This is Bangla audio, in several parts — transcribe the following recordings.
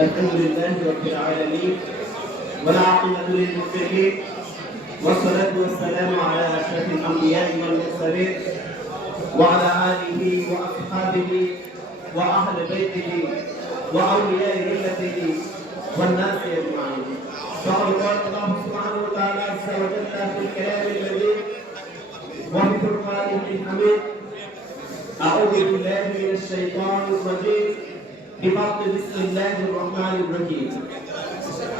الحمد لله رب العالمين والعاقبة للمتقين والصلاة والسلام على أشرف الأنبياء والمرسلين وعلى آله وأصحابه وأهل بيته وأولياء ملته والناس أجمعين. فقد قال الله سبحانه وتعالى عز وجل في الكلام المجيد وفي فرقانه الحميد: أعوذ بالله من الشيطان الرجيم بفضل بسم الله الرحمن الرحيم.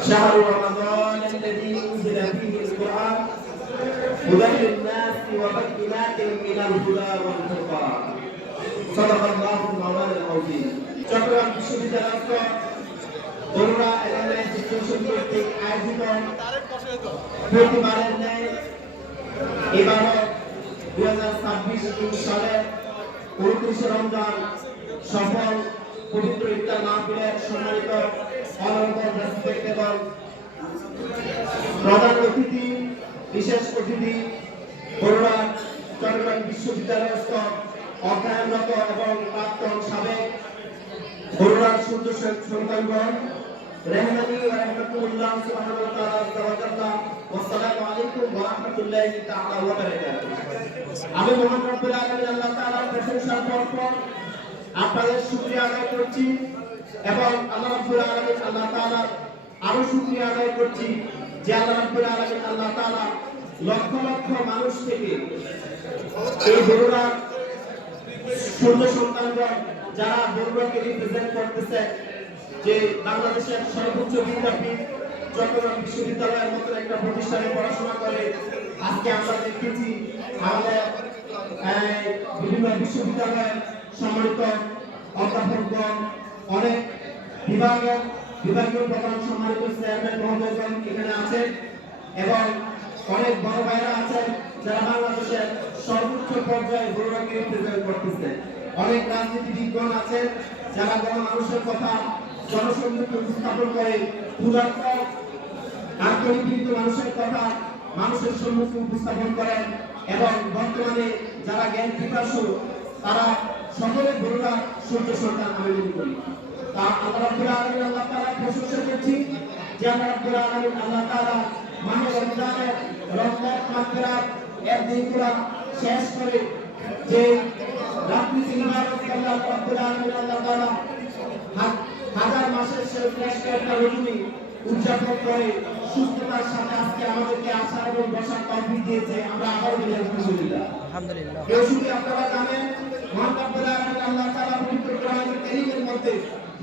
شهر رمضان الذي أنزل فيه القرآن هدى للناس وبينات من الهدى والفرقان. صدق الله مولانا العظيم. চট্টগ্রাম বিশ্ববিদ্যালয় বরুড়া এলাকায় শিক্ষক কর্তৃক আয়োজিত প্রতিবারের ন্যায় এবারও 2026 সালে 29 রমজান সফল পবিত্র ইফতার মাহফিলের সম্মানিত অনন্তর রেসপেক্ট এবং প্রধান অতিথি, বিশেষ অতিথি, বরুড়া চট্টগ্রাম বিশ্ববিদ্যালয়স্থ অধ্যয়নরত এবং প্রাক্তন সাবেক বরুড়ার সূর্য সন্তানগণ, রেহমানি ওয়া রাহমাতুল্লাহ সুবহানাহু ওয়া তাআলা। আসসালামু আলাইকুম ওয়া রাহমাতুল্লাহি তাআলা ওয়া বারাকাতুহু। আমি মহান রব্বুল আলামিন আল্লাহ তাআলার প্রশংসা করব, আপনাদের শুকরিয়া আদায় করছি এবং আল্লাহ রাব্বুল আলামিন আল্লাহ তাআলা আরো শুকরিয়া আদায় করছি যে আল্লাহ রাব্বুল আলামিন আল্লাহ তাআলা লক্ষ লক্ষ মানুষ থেকে এই বরুড়ার সূর্য সন্তানগণ যারা বরুড়াকে রিপ্রেজেন্ট করতেছে, যে বাংলাদেশের সর্বোচ্চ বিদ্যাপীঠ চট্টগ্রাম বিশ্ববিদ্যালয়ের মতো একটা প্রতিষ্ঠানে পড়াশোনা করে আজকে আমরা দেখতেছি আমাদের বিভিন্ন বিশ্ববিদ্যালয়ের সম্মানিত অধ্যাপকগণ, অনেক বিভাগীয় প্রধান সম্মানিত চেয়ারম্যান মহোদয়গণ এখানে আছেন এবং অনেক বড় ভাইরা আছেন যারা বাংলাদেশের সর্বোচ্চ পর্যায়ে বরুড়াকে রিপ্রেজেন্ট করতেছে। অনেক রাজনীতিবিদগণ আছেন যারা গণমানুষের কথা জনসম্মুখে উপস্থাপন করে ক্ষুধার্ত আত্মনিপীড়িত মানুষের কথা মানুষের সম্মুখে উপস্থাপন করেন এবং বর্তমানে যারা জ্ঞান পিপাসু তারা সকলে বরুড়া সূর্য সন্তান আমি মনে করি। তা আল্লাহ রাব্বুল আলামিন আল্লাহ তাআলা প্রশংসা করছি যে আল্লাহ রাব্বুল আলামিন আল্লাহ তাআলা মাহে রমজানের রহমত মাগফিরাত এর দিনগুলো শেষ করে যে রাত্রি ইবাদত আল্লাহ রাব্বুল আলামিন আল্লাহ তাআলা হাজার মাসের শ্রেষ্ঠ একটা রজনী উদযাপন করে সুস্থতার সাথে আজকে আমাদেরকে আসার এবং বসার তৌফিক দিয়েছে। আমরা আবার বলি আলহামদুলিল্লাহ। কেউ শুধু আপনারা জানেন মহান রব্বুল আলামিন আল্লাহ তাআলা পবিত্র কোরআনুল কারীমের মধ্যে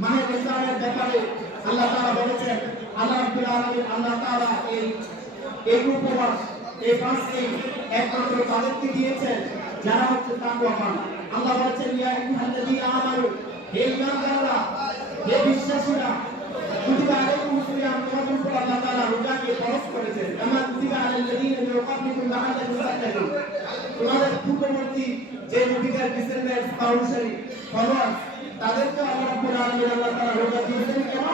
মাহে রমজানের ব্যাপারে আল্লাহ তাআলা বলেছেন, আল্লাহ রাব্বুল আলামিন আল্লাহ তাআলা এই উপবাস এই 5 দিন একমাত্র তাদেরকে দিয়েছেন যারা হচ্ছে তাকওয়াবান। আল্লাহ বলেছেন, ইয়া আইয়ুহাল্লাযীনা আমানু, হে ঈমানদাররা, হে বিশ্বাসীরা, কুতিবা আলাইকুমুস সিয়াম, তোমাদের উপর আল্লাহ তাআলা রোজাকে ফরজ করেছেন। কামা কুতিবা আলাল্লাযীনা মিন ক্বাবলিকুম লাআল্লাকুম তাত্তাকুন, তোমাদের পূর্ববর্তী যে নবীদের ডিসেন্ডেন্টস অনুসারী ফলোয়ার্স তাদেরকে আল্লাহ রাব্বুল আলামিন আল্লাহ তাআলা রোজা দিয়েছেন কেন?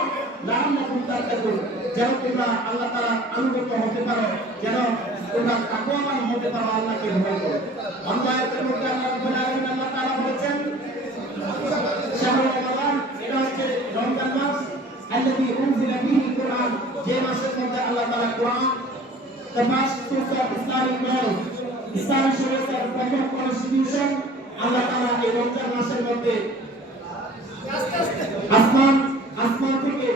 লাআল্লাকুম তাত্তাকুন, যেন তোমরা আল্লাহ তাআলার আনুগত্য হতে পারো, যেন তোমরা তাকওয়াবান হতে পারো, আল্লাহকে ভয় করো। অন্য আয়াতের মধ্যে আল্লাহ রাব্বুল আলামিন আল্লাহ তাআলা বলেছেন, শাহরু রমাদান, এটা হচ্ছে রমজান মাস, আল্লাযী উনজিলা ফীহিল কুরআন, যে মাসের মধ্যে আল্লাহ তাআলা কুরআন the first source of Islamic knowledge, Islamic শরীয়তের প্রথম কনস্টিটিউশন আল্লাহ তাআলা এই রমজান মাসের মধ্যে আসমান থেকে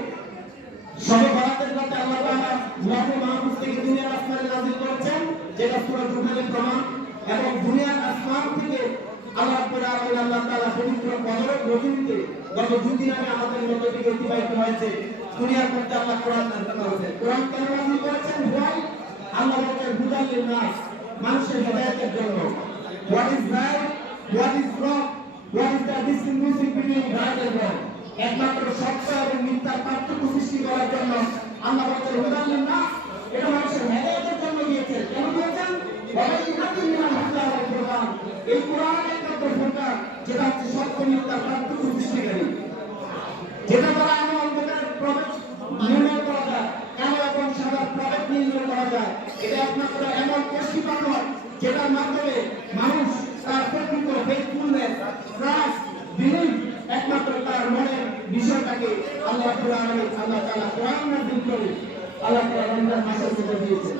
সবে বরাতের রাতে আল্লাহ তাআলা লৌহ মাহফুজ থেকে দুনিয়ার আসমানে নাযিল করেছেন, যেটা সূরা দুখানের প্রমাণ। এবং দুনিয়ার আসমান থেকে আল্লাহ রাব্বুল আলামিন আল্লাহ তাআলা পবিত্র কদরের রজনীতে গত 2 দিন আগে আমাদের মধ্য থেকে অতিবাহিত হয়েছে, দুনিয়ার মধ্যে আল্লাহ কোরআন নাযিল করেছেন। কোরআন কেন নাযিল করেছেন? ভাই আল্লাহ বলেছেন হুদাল লিন-নাস, মানুষের হেদায়েতের জন্য। What is right, what is wrong, what is the distinguishing between right and wrong, একমাত্র সত্য এবং মিথ্যার পার্থক্য সৃষ্টি করার জন্য আল্লাহ বলেছেন হুদাল লিন-নাস, এটা মানুষের হেদায়েতের জন্য দিয়েছেন। কেন দিয়েছেন? এই কোরআন একমাত্র ফুরকান, যেটা হচ্ছে সত্য মিথ্যার পার্থক্য সৃষ্টিকারী, যেটা দ্বারা এমন অন্ধকার প্রবেশ নির্ণয় করা যায়, এমন এবং সাদা প্রবেশ নির্ণয় করা যায়। এটা একমাত্র এমন কষ্টি পাথর যেটার মাধ্যমে মানুষ তার প্রকৃত ফেথফুলনেস, ট্রাস্ট, বিলিভ একমাত্র তার মনের বিষয়টাকে আল্লাহ আল্লাহ রাব্বুল আলামিন আল্লাহ তাআলা কোরআন নাযিল করে আল্লাহ তাআলা রমজান মাসের মধ্যে দিয়েছেন।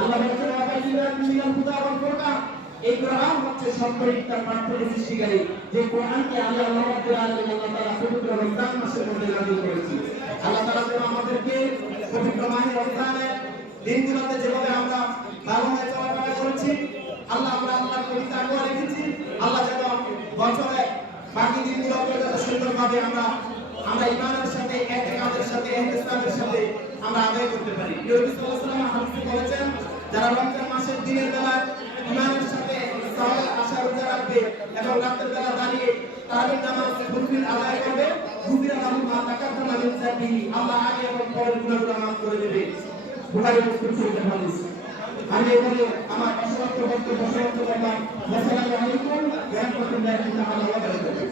আল্লাহ বলেছেন ওয়াবাইয়িনাত মিনাল হুদা ওয়াল ফুরকান, এই কোরআন হচ্ছে সত্যিকার পাঠ্যের সৃষ্টিকারী, যে কোরআনকে আল্লাহ রাব্বুল আলামিন আল্লাহ তাআলা পবিত্র রমজান মাসের মধ্যে নাযিল করেছেন। আল্লাহ তাআলা যেন আমাদেরকে পবিত্র মাহে রমজানের দিনগুলোতে যেভাবে আমরা ভালোভাবে চলাফেরা করেছি, আল্লাহ আমরা আল্লাহর প্রতি তাকওয়া রেখেছি, আল্লাহ যেন বছরে বাকি দিনগুলোতে যত সুন্দরভাবে আমরা ঈমানের সাথে, ইতিকাদের সাথে, ইহতিসাবের সাথে আমরা আদায় করতে পারি। নবী সাল্লাল্লাহু আলাইহি ওয়াসাল্লাম হাদিসে বলেছেন, যারা রমজান মাসের দিনের বেলা ঈমানের সাথে সালাত আশা রোজা রাখবে এবং রাতের বেলা দাঁড়িয়ে তারাবির নামাজ ফুরফিল আদায় করবে, গুফিরা লাহু মা তাকাদ্দামা মিন যানবিহি, আল্লাহ আগে এবং পরের গুনাহগুলো মাফ করে দেবে। বুখারী মুসলিম শরীফের হাদিস। আমি এখানে আমার অসমাপ্ত বক্তব্য সমাপ্ত করলাম। আসসালামু আলাইকুম ওয়া রাহমাতুল্লাহি ওয়া বারাকাতুহু।